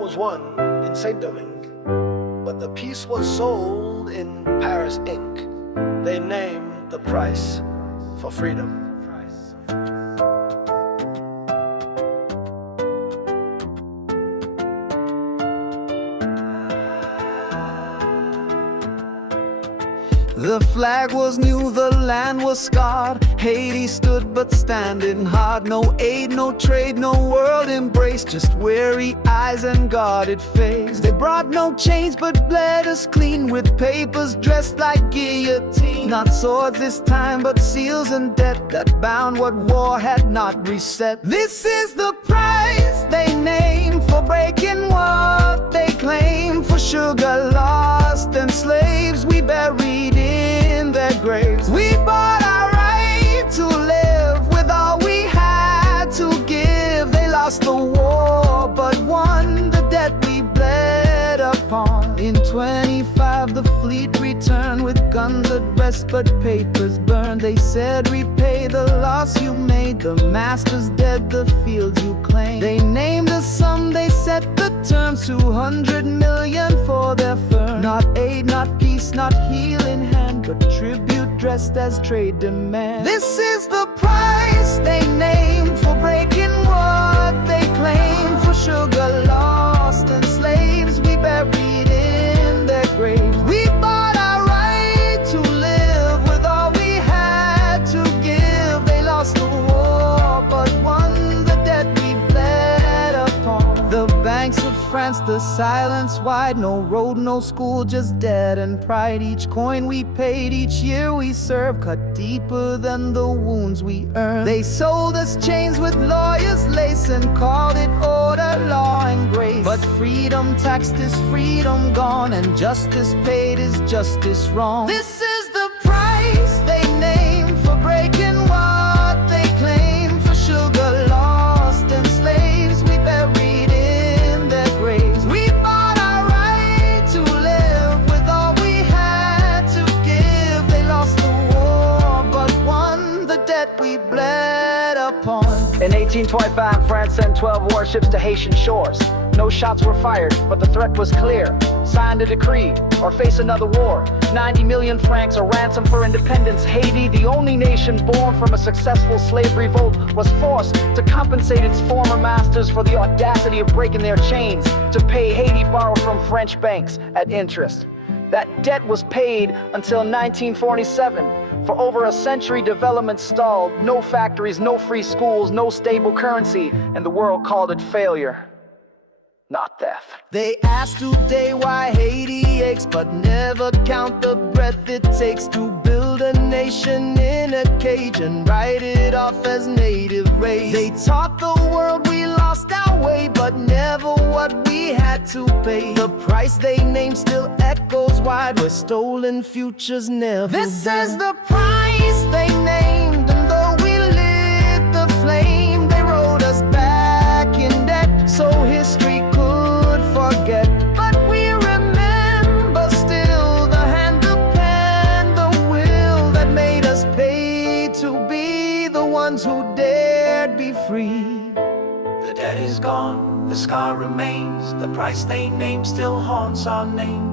was won in Saint-Domingue, but the peace was sold in Paris ink. They named the price for freedom. The flag was new, the land was scarred. Haiti stood but standing hard. No aid, no trade, no world embrace, just weary eyes and guarded face. They brought no chains but bled us clean with papers dressed like guillotine. Not swords this time but seals and debt that bound what war had not reset. This is the price they name for breaking what they claim. For sugar lost and slaves we buried in their graves. We bought our right to live with all we had to give. They lost the war but won the debt we bled upon. In 25 the fleet returned with guns at rest but papers burned. They said repay the loss you made, the master's dead, the fields you claimed. They named a sum, they set the terms, 200 million for their firm. Not aid, not peace, not heel in hand, but tribute dressed as trade demand. This is the price they name for breaking what they claim. For sugar lost and slaves we buried in their graves. We bought our right to live with all we had to give. They lost the war but won the debt we bled upon. The banks of France, the silence wide, no road, no school, just debt and pride. Each coin we paid, each year we served, cut deeper than the wounds we earned. They sold us chains with lawyers' lace and called it order, law, and grace. But freedom taxed is freedom gone, and justice paid is justice wrong. This is the price they name for breaking what they claim. For sugar lost and slaves we buried in their graves. We bought our right to live with all we had to give. They lost the war but won the debt we bled upon. In 1825, France sent 12 warships to Haitian shores. No shots were fired, but the threat was clear. Signed a decree, or face another war. 90 million francs, a ransom for independence. Haiti, the only nation born from a successful slave revolt, was forced to compensate its former masters for the audacity of breaking their chains. To pay, Haiti borrowed from French banks at interest. That debt was paid until 1947. For over a century, development stalled. No factories, no free schools, no stable currency, and the world called it failure, not death. They ask today why Haiti aches, but never count the breath it takes to build a nation in a cage and write it off as native race. They taught the world we lost our way, but never what we had to pay. The price they named still echoes wide, where stolen futures never This is the price they named, and though we lit the flame, they wrote us back in debt, so history could forget. But we remember still the hand, the pen, the will that made us pay to be the ones who dared be free. The debt is gone, the scar remains, the price they named still haunts our name.